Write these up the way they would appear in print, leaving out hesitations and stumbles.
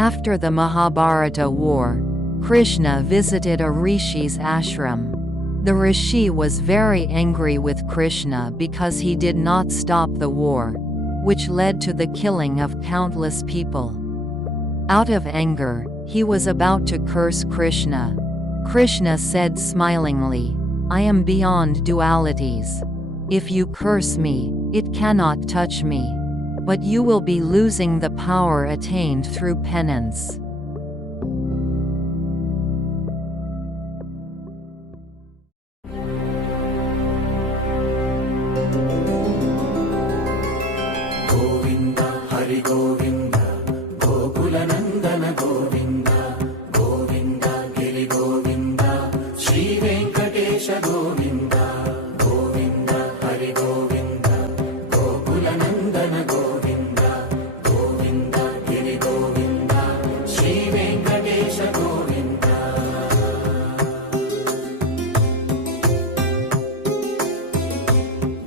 After the Mahabharata war, Krishna visited a rishi's ashram. The rishi was very angry with Krishna because he did not stop the war, which led to the killing of countless people. Out of anger, he was about to curse Krishna. Krishna said smilingly, "I am beyond dualities. If you curse me, it cannot touch me. But you will be losing the power attained through penance." Govinda Hari Govinda Gokula Nandana Govinda Govinda Giri Govinda Shri Venkatesha Govinda Govinda Hari Govinda Gokula Nandana Govinda Govinda Giri Govinda Shri Venkatesha Govinda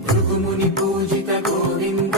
Bhrugumuni Pujita Govinda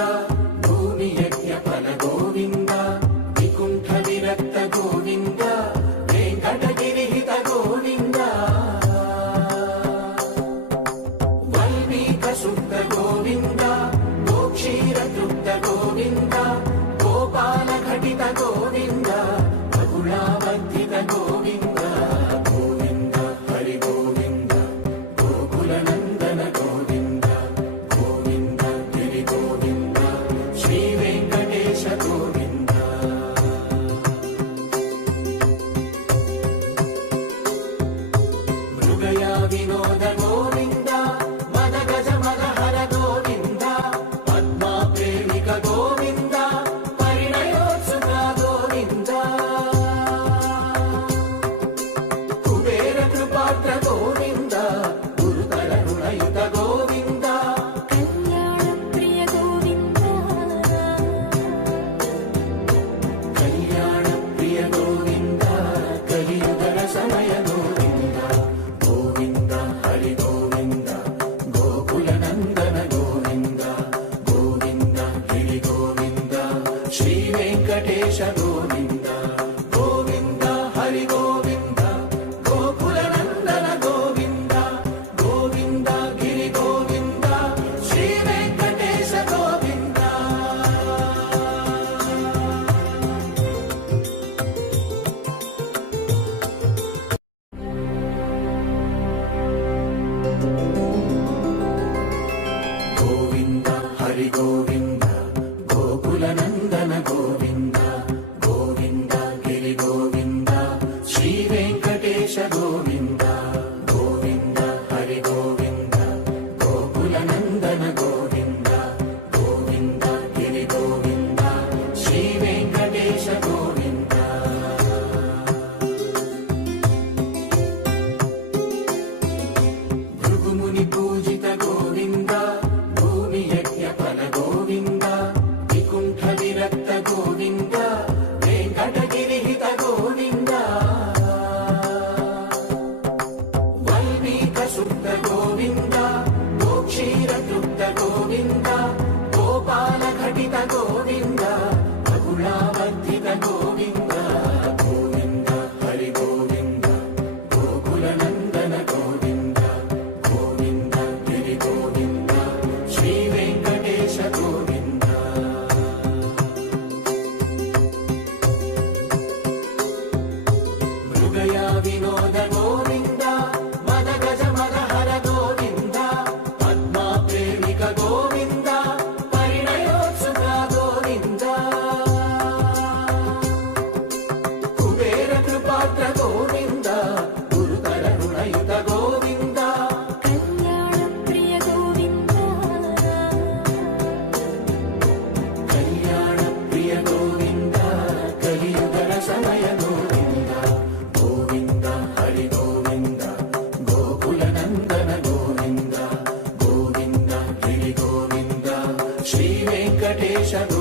Shri Venkatesha